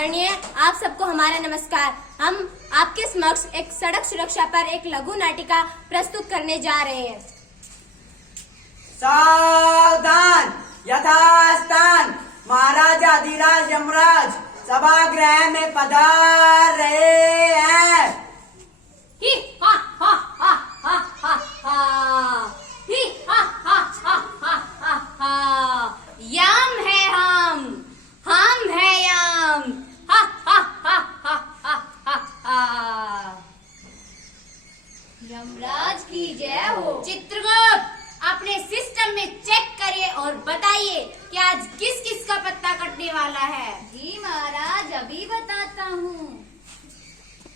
आदरणीय, आप सबको हमारा नमस्कार। हम आपके समक्ष एक सड़क सुरक्षा पर एक लघु नाटिका प्रस्तुत करने जा रहे हैं। सावधान, यथास्थान, महाराजाधिराज यमराज सभागृह में पधार रहे हैं। ही हा हा हा हा हा हा, ही हा हा हा हा हा हा। यम है हम है यम, हा हा हा हा हा हा हा। यमराज की जय हो। चित्रगुप्त, अपने सिस्टम में चेक करिए और बताइए कि आज किस किस का पत्ता कटने वाला है। जी महाराज, अभी बताता हूँ।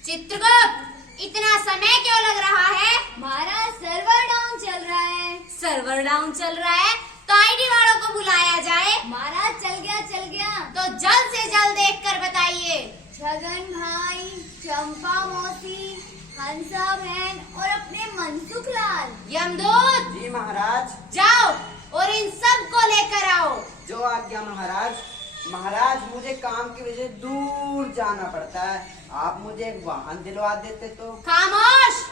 चित्रगुप्त, इतना समय क्यों लग रहा है? महाराज, सर्वर डाउन चल रहा है। सर्वर डाउन चल रहा है तो आईडी वालों को बुलाया जाए। महाराज, चल गया। तो जल्द से जल्द देखकर बताइए। छगन भाई, चंपा मौसी, हंसा बहन और अपने मनसुख लाल। यमदूत, जी महाराज। जाओ और इन सब को लेकर आओ। जो आज्ञा महाराज। महाराज, मुझे काम की वजह से दूर जाना पड़ता है, आप मुझे एक वाहन दिलवा देते तो। खामोश,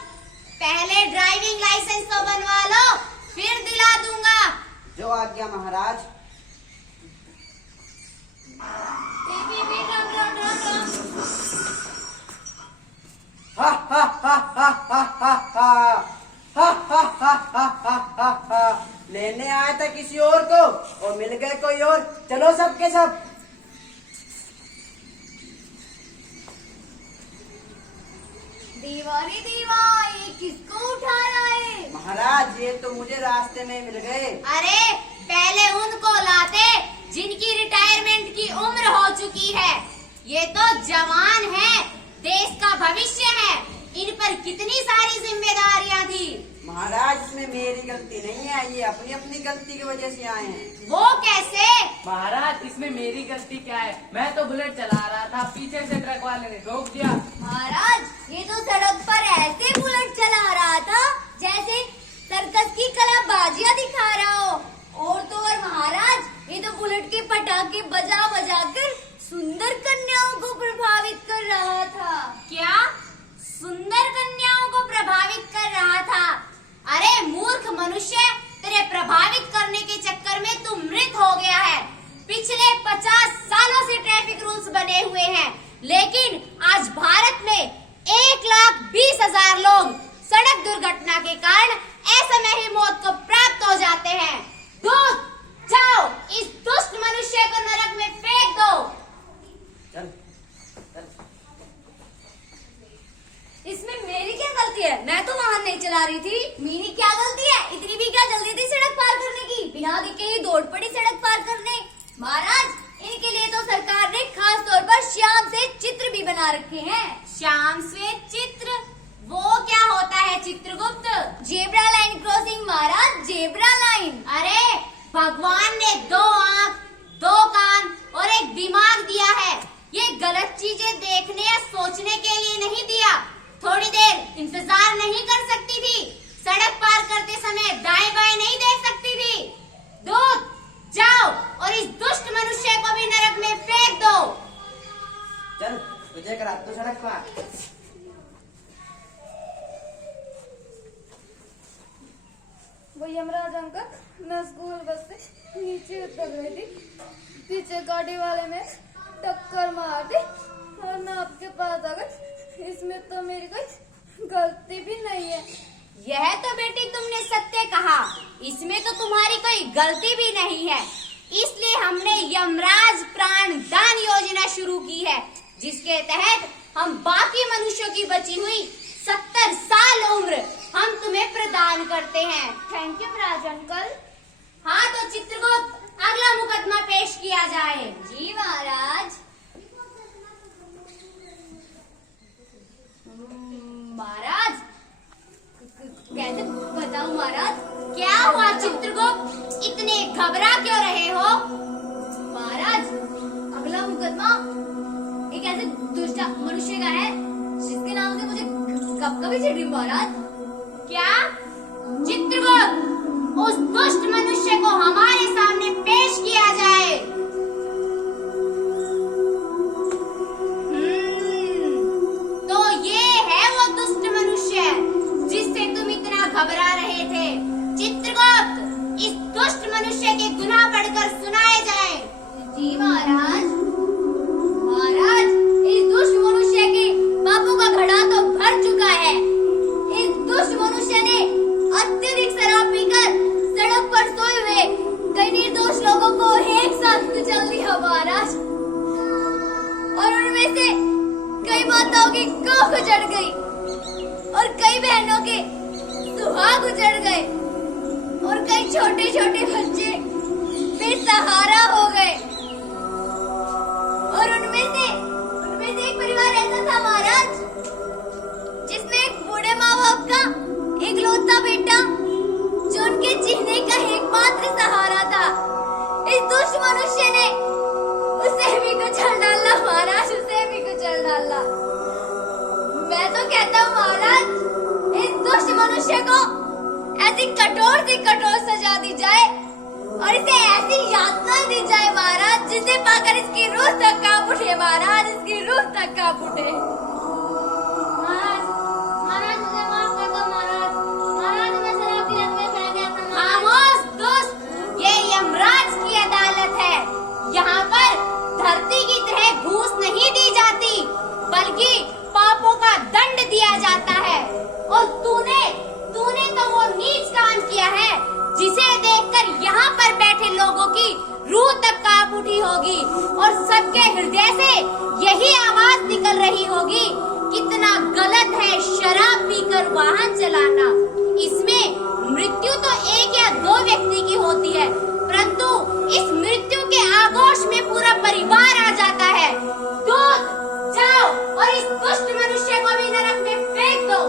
पहले ड्राइविंग लाइसेंस तो बनवा लो, फिर दिला दूंगा। जो आज्ञा महाराज। हा हा हा हा हा हा हा हा हा हा हा हा हा। लेने आया था किसी और को और मिल गए कोई और। चलो सब के सब। दीवानी दीवा, ये किसको उठा रहा है? महाराज, ये तो मुझे रास्ते में मिल गए। अरे पहले उनको लाते जिनकी रिटायरमेंट की उम्र हो चुकी है। ये तो जवान है, देश का भविष्य है, इन पर कितनी सारी जिम्मेदारियां थी। महाराज, इसमें मेरी गलती नहीं है, ये अपनी अपनी गलती की वजह से आए हैं। वो कैसे? महाराज, इसमें मेरी गलती क्या है? मैं तो बुलेट चला रहा था, पीछे से ट्रक वाले ने रोक दिया। महाराज, ये तो सड़क पर ऐसे बुलेट चला रहा था जैसे सर्कस की कलाबाजियां दिखा रहा हो। और तो और महाराज, ये तो बुलेट के पटाखे बजा बजा कर सुंदर कन्याओं को प्रभावित कर रहा था। क्या सुंदर कन्याओं को प्रभावित कर रहा था? अरे मूर्ख मनुष्य, तेरे प्रभावित करने के चक्कर में तू मृत हो गया है। पिछले 50 सालों से ट्रैफिक रूल्स बने हुए हैं, लेकिन आज भारत में 1,20,000 लोग सड़क दुर्घटना के कारण ऐसे ही मौत को प्राप्त हो जाते हैं। दूत, जाओ इस दुष्ट मनुष्य को नरक में फेंक दो। चल, चल। इसमें मेरी क्या गलती है? मैं तो वाहन नहीं चला रही थी। मेरी क्या गलती है? इतनी भी क्या जल्दी थी सड़क पार करने की? बिना दिखे ही दौड़ पड़ी सड़क पार करने। महाराज, इनके लिए तो सरकार ने खास तौर पर श्याम से चित्र भी बना रखे हैं। श्याम श्वेत चित्र? वो क्या होता है चित्रगुप्त? जेब्रा लाइन क्रॉसिंग महाराज, जेब्रा लाइन। अरे भगवान ने 2 आंख, 2 कान और एक दिमाग दिया है। ये गलत चीजें देखने या सोचने के लिए नहीं दिया। थोड़ी देर इंतजार नहीं कर सकती थी? सड़क पार करते समय दाएं बाएं नहीं देख सकती थी? दूत, जाओ और इस दुष्ट मनुष्य को भी नरक में फेंक दो। चल, तुझे करा तो सड़क पार। वो यमराज अंकल, मैं स्कूल बस से नीचे उतर रही थी, पीछे गाड़ी वाले में टक्कर मार दी और मैं आपके पास आ गई। इसमें तो मेरी कोई गलती भी नहीं है। यह तो बेटी तुमने सत्य कहा, इसमें तो तुम्हारी कोई गलती भी नहीं है। इसलिए हमने यमराज प्राण दान योजना शुरू की है, जिसके तहत हम बाकी मनुष्यों की बची हुई 70 साल उम्र हम तुम्हें प्रदान करते हैं। Thank you Yamraj uncle. हाँ तो चित्रगुप्त, अगला मुकदमा पेश किया जाए। जी महाराज। महाराज, कैसे बताऊं महाराज? क्या हुआ चित्रगुप्त, इतने घबरा क्यों रहे हो? महाराज, अगला मुकदमा एक ऐसे दुष्ट मनुष्य का है जिसके नाम से मुझे कभी चिढ़ रही महाराज। क्या चित्रगुप्त, उस दुष्ट मनुष्य को हमारे सामने पेश किया जाए। से कई माताओं की कोख उजड़ गई और कई बहनों के सुहाग उजड़ गए और कई छोटे छोटे बच्चे बेसहारा हो गए। और उनमें से एक परिवार ऐसा था महाराज, जिसमें एक बूढ़े माँ बाप का इकलौता बेटा जो उनके जीने का एकमात्र सहारा था, इस दुष्ट मनुष्य ने उसे भी कुचल डाला महाराज, उसे भी कुचल डाला। मैं तो कहता हूँ महाराज, इस दुष्ट मनुष्य को ऐसी कठोर से कठोर सजा दी जाए और इसे ऐसी यातना दी जाए महाराज, जिसे पाकर इसकी रूह तक कांप उठे महाराज, इसकी रूह तक कांप उठे। महाराज महाराज मुझे माफ कर दो महाराज, महाराज मैं शराब की लत में पड़ गया था महाराज। खामोश दुष्ट, ये यमराज की अदालत है। यहाँ पर धरती की तरह घूस नहीं दी जाती, बल्कि पापों का दंड दिया जाता है। और तूने तो वो नीच काम किया है जिसे देखकर यहाँ पर बैठे लोगों की रूह तक कांप उठी होगी और सबके हृदय से यही आवाज निकल रही होगी, कितना गलत है शराब पीकर वाहन चलाना। इसमें मृत्यु तो एक या दो व्यक्ति की होती है, परंतु इस मृत्यु के आगोश में पूरा परिवार आ जाता है। दूत, जाओ और इस दुष्ट मनुष्य को भी नरक में फेंक दो।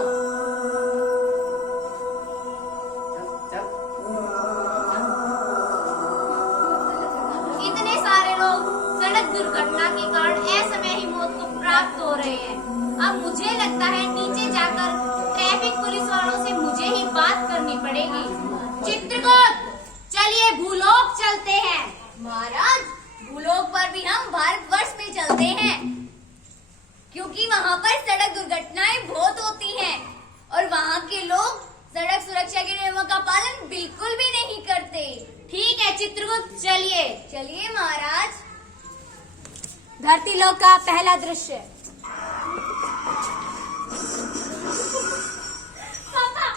इतने सारे लोग सड़क दुर्घटना के कारण असमय ही मौत को प्राप्त हो रहे हैं। अब मुझे लगता है नीचे जाकर ट्रैफिक पुलिस वालों से मुझे ही बात करनी पड़ेगी। चित्रगुप्त, चलिए भूलोक चलते हैं। महाराज, भूलोक पर भी हम भारतवर्ष में चलते हैं, क्योंकि वहाँ पर सड़क दुर्घटनाएं बहुत होती हैं और वहाँ के लोग सड़क सुरक्षा के नियमों का पालन बिल्कुल भी नहीं करते। ठीक है चित्रगुप्त, चलिए। चलिए महाराज। धरती लोक का पहला दृश्य। पापा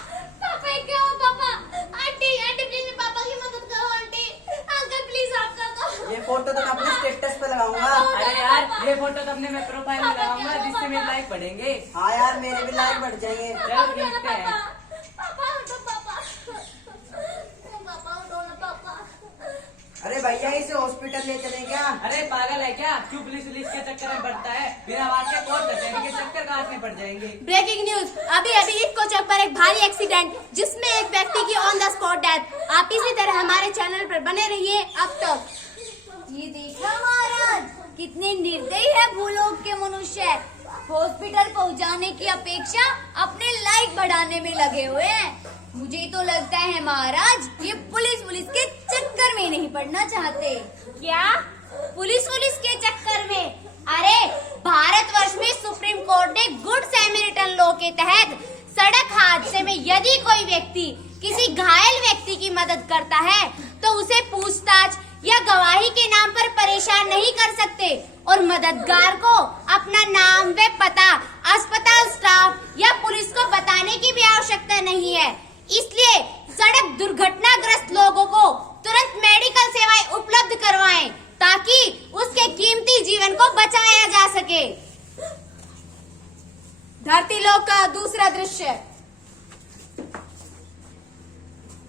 पापा क्या हो पापा? आंटी आंटी प्लीज पापा की मदद करो, आंटी अंकल प्लीज आप कर दो। ये फोटो तो मैं अपने स्टेटस पे लगाऊंगा। अरे यार, ये फोटो तो अपने मैं प्रोफाइल में लगाऊंगा, जिससे मेरे लाइक बढ़ेंगे। हाँ यार, मेरे भी लाइक बढ़ जाएंगे। चलो देखते हैं। पापा उठो पापा, पापा उठो ना पापा। अरे भैया, इसे हॉस्पिटल ले चले क्या? अरे पागल है क्या? क्यों पुलिस के चक्कर में पड़ता है? बिना बात के कोर्ट कचहरी के चक्कर काटने पड़ जाएंगे। ब्रेकिंग न्यूज, अभी इफ्को चौक पर एक भारी एक्सीडेंट जिसमें एक व्यक्ति की ऑन द स्पॉट डेथ। आप इसी तरह हमारे चैनल पर बने रहिए। अब तक ये देखा महाराज, कितने निर्दयी है भूलोक के मनुष्य। हॉस्पिटल पहुंचाने की अपेक्षा अपने लाइक बढ़ाने में लगे हुए हैं। मुझे तो लगता है महाराज, ये पुलिस के चक्कर में नहीं पड़ना चाहते। क्या पुलिस के चक्कर में? अरे भारतवर्ष में सुप्रीम कोर्ट ने गुड सैमरिटन लॉ के तहत सड़क हादसे में यदि कोई व्यक्ति किसी घायल व्यक्ति की मदद करता है तो उसे पूछताछ या गवाही के नाम पर परेशान नहीं कर सकते और मददगार को अपना नाम व पता अस्पताल स्टाफ या पुलिस को बताने की भी आवश्यकता नहीं है। इसलिए सड़क दुर्घटनाग्रस्त लोगों को तुरंत मेडिकल सेवाएं उपलब्ध करवाएं ताकि उसके कीमती जीवन को बचाया जा सके। धरती लोक का दूसरा दृश्य।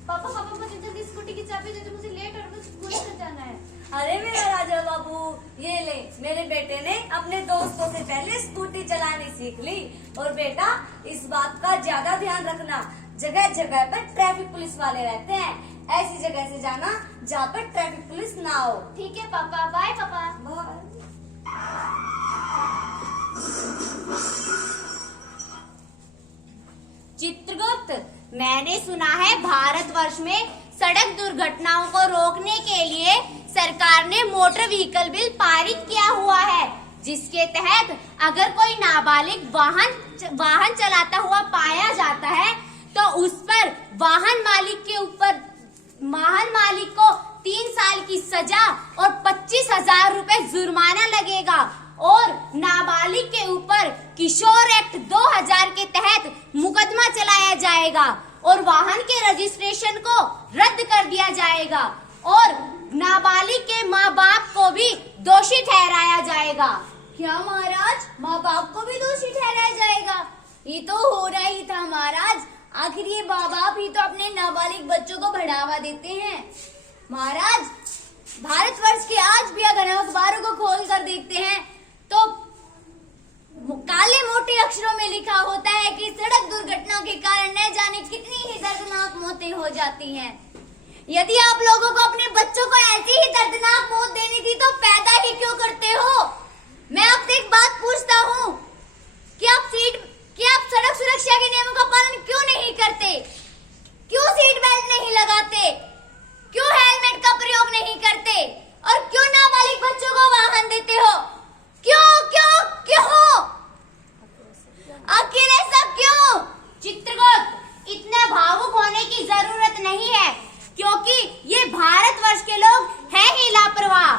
पापा मुझे जल्दी स्कूटी की चाबी दे दो, मुझे लेट और मुझे स्कूल तक जाना है। अरे मेरा राजा बाबू, ये ले, मेरे बेटे ने अपने दोस्तों से पहले स्कूटी चलानी सीख ली। और बेटा, इस बात का ज्यादा ध्यान रखना, जगह जगह पर ट्रैफिक पुलिस वाले रहते हैं, ऐसी जगह से जाना जहाँ पर ट्रैफिक पुलिस ना हो। ठीक है पापा, बाय पापा। बाय। चित्रगुप्त, मैंने सुना है भारतवर्ष में सड़क दुर्घटनाओं को रोकने के लिए सरकार ने मोटर व्हीकल बिल पारित किया हुआ है, जिसके तहत अगर कोई नाबालिग वाहन चलाता हुआ पाया जाता है तो उस पर वाहन मालिक को 3 साल की सजा और 25,000 रुपए जुर्माना लगेगा और नाबालिग के ऊपर किशोर एक्ट 2000 के तहत मुकदमा चलाया जाएगा और वाहन के रजिस्ट्रेशन को रद्द कर दिया जाएगा और नाबालिग के माँ बाप को भी दोषी ठहराया जाएगा। क्या महाराज, माँ बाप को भी दोषी ठहराया जाएगा? ये तो हो रहा ही था महाराज। आखिर ये माँ बाप ही तो अपने नाबालिग बच्चों को बढ़ावा देते हैं। महाराज, भारतवर्ष के आज भी अगर हम अखबारों को खोल कर देखते हैं तो काले मोटे अक्षरों में लिखा होता है कि सड़क दुर्घटना के कारण न जाने कितनी ही दर्दनाक मौतें हो जाती हैं। यदि आप लोगों को अपने बच्चों को ऐसी ही दर्दनाक मौत देनी थी तो पैदा ही क्यों करते हो? मैं आपसे एक बात पूछता हूँ कि आप सड़क सुरक्षा के नियमों का पालन क्यों नहीं करते? क्यों सीट बेल्ट नहीं लगाते? क्यों हेलमेट का प्रयोग नहीं करते? और क्यों नाबालिग बच्चों को वाहन देते हो? क्यों क्यों क्यों? आखिर ऐसा क्यों? चित्रगुप्त, इतना भावुक होने की जरूरत नहीं है, क्योंकि ये भारतवर्ष के लोग हैं ही लापरवाह।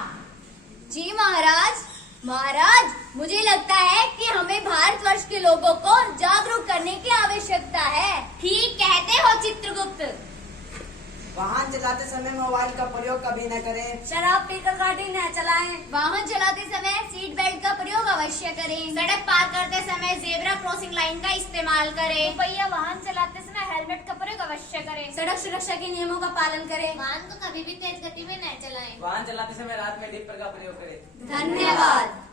जी महाराज, मुझे लगता है कि हमें भारतवर्ष के लोगों को जागरूक करने की आवश्यकता है। ठीक कहते हो चित्रगुप्त। वाहन चलाते समय मोबाइल का प्रयोग कभी न करें। शराब पीकर गाड़ी न चलाएं। वाहन चलाते समय सीट बेल्ट का प्रयोग अवश्य करें। सड़क पार करते समय जेब्रा क्रॉसिंग लाइन का इस्तेमाल करें। भैया वाहन चलाते समय हेलमेट का प्रयोग अवश्य करें। सड़क सुरक्षा के नियमों का पालन करें। वाहन को कभी भी तेज गति में न चलाएं। वाहन चलाते समय रात में डीपर का प्रयोग करें। धन्यवाद।